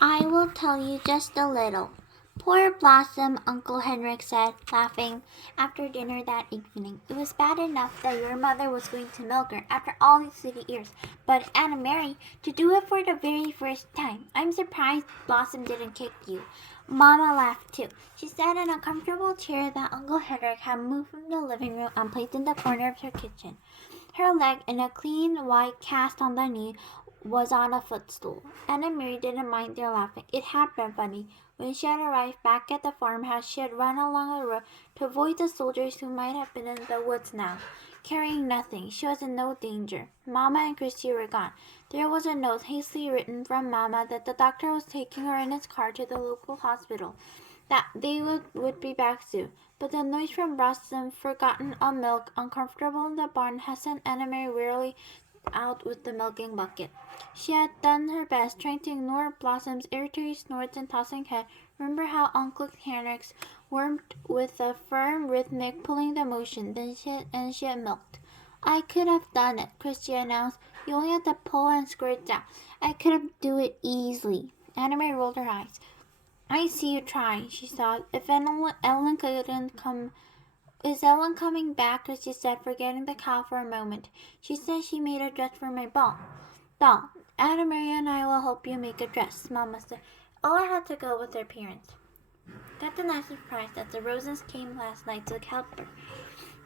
I will tell you just a little. Poor Blossom, Uncle Henrik said, laughing, after dinner that evening. It was bad enough that your mother was going to milk her after all these 3 years, but Anna Mary, to do it for the very first time. I'm surprised Blossom didn't kick you. Mama laughed too. She sat in a comfortable chair that Uncle Henrik had moved from the living room and placed in the corner of her kitchen. Her leg, in a clean white cast on the knee, was on a footstool. Anna Mary didn't mind their laughing. It had been funny. When she had arrived back at the farmhouse, she had run along a road to avoid the soldiers who might have been in the woods now. Carrying nothing, she was in no danger. Mamma and Christy were gone. There was a note hastily written from Mamma that the doctor was taking her in his car to the local hospital, that they would be back soon. But the noise from Blossom, forgotten on milk, uncomfortable in the barn, had sent Anna Mary wearily out with the milking bucket. She had done her best, trying to ignore Blossom's irritating snorts and tossing head. Remember how Uncle Henrik's worked with a firm, rhythmic pulling the motion, and she had milked. I could have done it, Christy announced. You only had to pull and squirt down. I could have do it easily. Anna Mary rolled her eyes. I see you trying, she thought. If Ellen couldn't come, is Ellen coming back? She said, forgetting the cow for a moment. She said she made a dress for my doll. Anna Maria and I will help you make a dress, Mama said. Ella had to go with her parents. That's a nice surprise that the Rosens came last night to help her.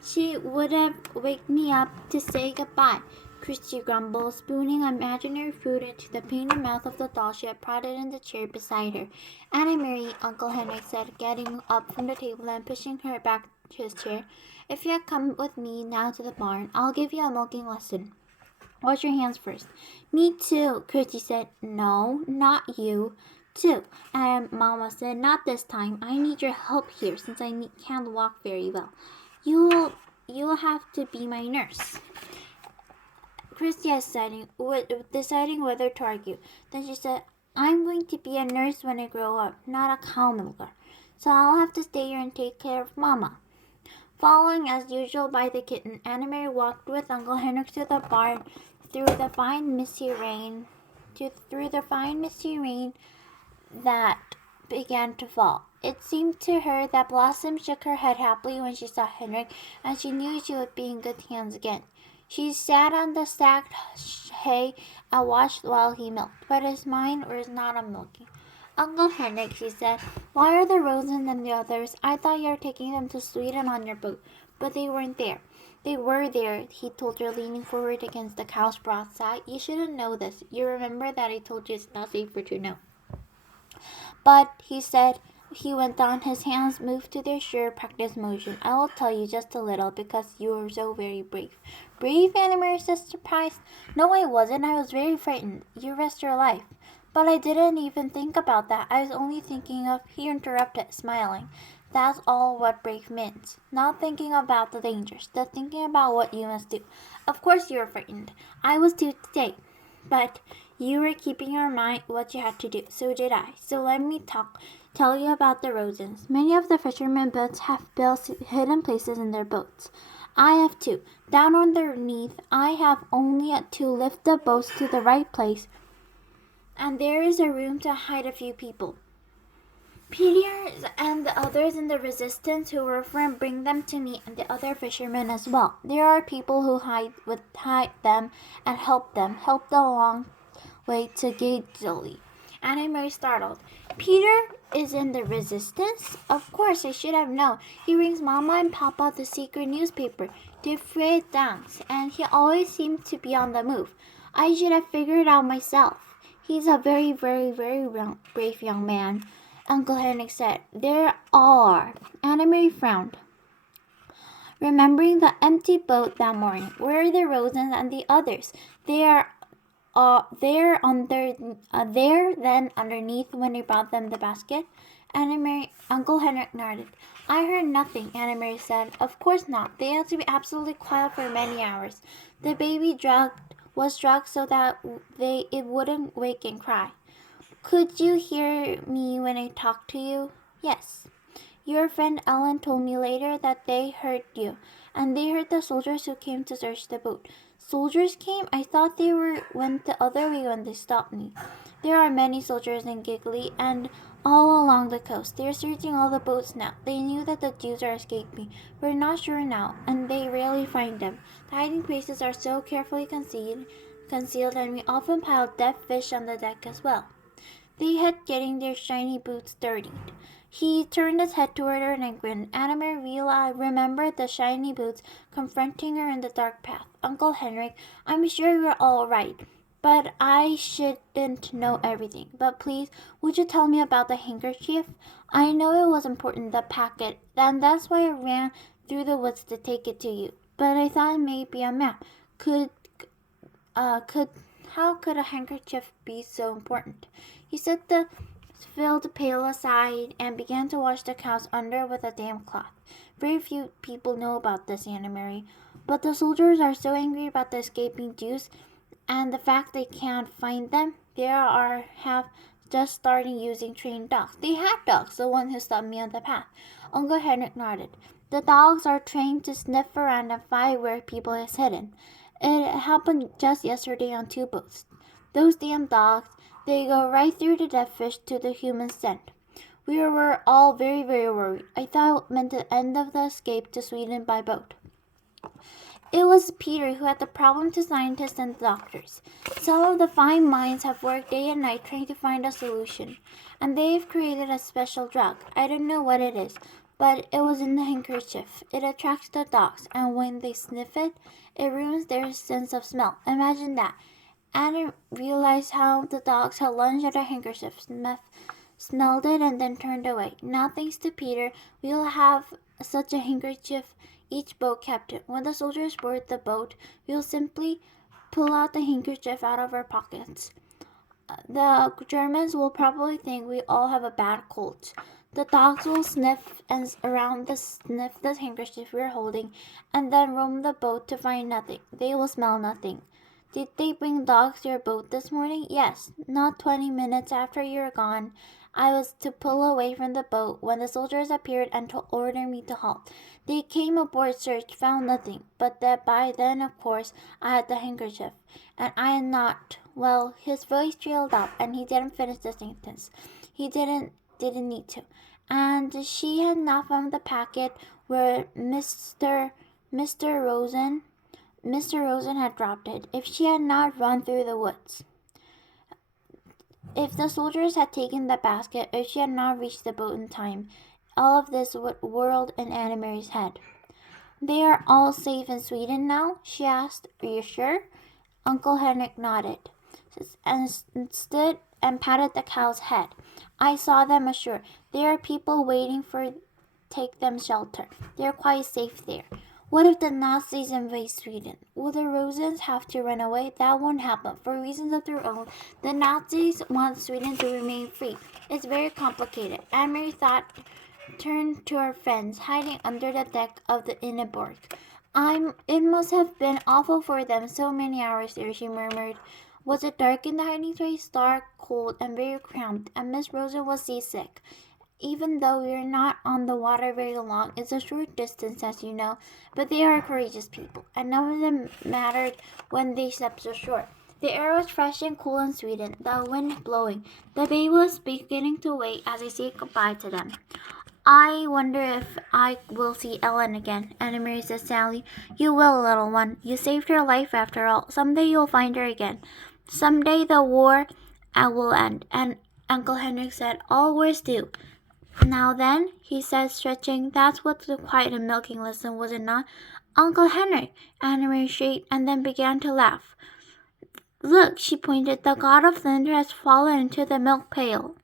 She would have waked me up to say goodbye, Christy grumbled, spooning imaginary food into the painted mouth of the doll she had prodded in the chair beside her. Anna Mary, Uncle Henrik said, getting up from the table and pushing her back to his chair. If you had come with me now to the barn, I'll give you a milking lesson. Wash your hands first. Me too, Christy said. No, not you. Too. And Mama said, not this time. I need your help here since I can't walk very well. You'll have to be my nurse. Christy is deciding whether to argue. Then she said, I'm going to be a nurse when I grow up, not a cow milker. So I'll have to stay here and take care of Mama. Following as usual by the kitten, Anna Mary walked with Uncle Henrik to the barn through the fine misty rain that began to fall. It seemed to her that Blossom shook her head happily when she saw Henrik, and she knew she would be in good hands again. She sat on the stacked hay and watched while he milked, but his mind was not on milking. Uncle Henrik, she said, why are the Rosens and the others? I thought you were taking them to Sweden on your boat, but they weren't there. They were there, he told her, leaning forward against the cow's broadside. You shouldn't know this. You remember that I told you it's not safe to know. But, he went on, his hands moved to their sure practiced motion. I will tell you just a little, because you are so very brave. Brave? Anna Mary said, surprised. No, I wasn't. I was very frightened. You risked your life. But I didn't even think about that. I was only thinking of, he interrupted, smiling. That's all what brave means. Not thinking about the dangers, but thinking about what you must do. Of course you were frightened. I was too today. But you were keeping your mind what you had to do. So did I. So let me tell you about the Rosens. Many of the fishermen boats have built hidden places in their boats. I have too. Down underneath, I have only to lift the boats to the right place, and there is a room to hide a few people. Peter and the others in the resistance who were from bring them to me, and the other fishermen as well. There are people who hide them and help the long way to Gaisley. Anna Mary startled. Peter is in the resistance? Of course, I should have known. He brings Mama and Papa the secret newspaper, De Fredans, and he always seemed to be on the move. I should have figured it out myself. He's a very, very, very brave young man, Uncle Henrik said. There are. Anna Mary frowned, remembering the empty boat that morning. Where are the Rosens and the others? They are there then underneath when he brought them the basket. Anna Mary, Uncle Henrik nodded. I heard nothing, Anna Mary said. Of course not. They had to be absolutely quiet for many hours. The baby was drugged so that it wouldn't wake and cry. Could you hear me when I talked to you? Yes. Your friend Ellen told me later that they heard you, and they heard the soldiers who came to search the boat. Soldiers came? I thought they went the other way when they stopped me. There are many soldiers in Giggly and all along the coast. They are searching all the boats now. They knew that the Jews are escaping. We're not sure now, and they rarely find them. The hiding places are so carefully concealed, and we often pile dead fish on the deck as well. They had getting their shiny boots dirtied. He turned his head toward her and grinned. Anna Maria remembered the shiny boots confronting her in the dark path. Uncle Henrik, I'm sure you're all right, but I shouldn't know everything. But please, would you tell me about the handkerchief? I know it was important, the packet, and that's why I ran through the woods to take it to you. But I thought it may be a map. How could a handkerchief be so important? He set the filled pail aside and began to wash the cows under with a damp cloth. Very few people know about this, Anna Mary, but the soldiers are so angry about the escaping Jews and the fact they can't find them. They have just started using trained dogs. They had dogs, the one who stopped me on the path. Uncle Henrik nodded. The dogs are trained to sniff around and find where people is hidden. It happened just yesterday on 2 boats. Those damn dogs, they go right through the dead fish to the human scent. We were all very, very worried. I thought it meant the end of the escape to Sweden by boat. It was Peter who had the problem to scientists and doctors. Some of the fine minds have worked day and night trying to find a solution, and they've created a special drug. I don't know what it is, but it was in the handkerchief. It attracts the dogs, and when they sniff it, it ruins their sense of smell. Imagine that. Anna realized how the dogs had lunged at her handkerchief, smelled it, and then turned away. Now, thanks to Peter, we'll have such a handkerchief each boat captain. When the soldiers board the boat, we'll simply pull out the handkerchief out of our pockets. The Germans will probably think we all have a bad cold. The dogs will sniff the handkerchief we're holding, and then roam the boat to find nothing. They will smell nothing. Did they bring dogs to your boat this morning? Yes. Not 20 minutes after you were gone, I was to pull away from the boat when the soldiers appeared and ordered me to halt. They came aboard, searched, found nothing. But that by then, of course, I had the handkerchief, and I had not. Well, his voice trailed off, and he didn't finish the sentence. He didn't need to. And she had not found the packet where Mr. Rosen had dropped it, if she had not run through the woods. If the soldiers had taken the basket, if she had not reached the boat in time, all of this would whirled in Anna Mary's head. They are all safe in Sweden now? She asked. Are you sure? Uncle Henrik nodded and stood and patted the cow's head. I saw them ashore. There are people waiting for take them shelter. They are quite safe there. What if the Nazis invade Sweden? Will the Rosens have to run away? That won't happen. For reasons of their own, the Nazis want Sweden to remain free. It's very complicated. Anne-Marie turned to her friends, hiding under the deck of the Ingeborg. It must have been awful for them so many hours there, she murmured. Was it dark in the hiding place? Dark, cold, and very cramped, and Miss Rosen was seasick. Even though we are not on the water very long, it's a short distance, as you know, but they are courageous people, and none of them mattered when they stepped ashore. The air was fresh and cool in Sweden, the wind blowing. The baby was beginning to wake as I said goodbye to them. I wonder if I will see Ellen again, Anna Mary said sadly. You will, little one. You saved her life after all. Someday you'll find her again. Someday the war will end, and Uncle Henrik said, all wars do. Now then, he said, stretching, that's what the quiet and milking lesson, was it not? Uncle Henrik, Anna Mary shrieked, and then began to laugh. Look, she pointed, the god of thunder has fallen into the milk pail.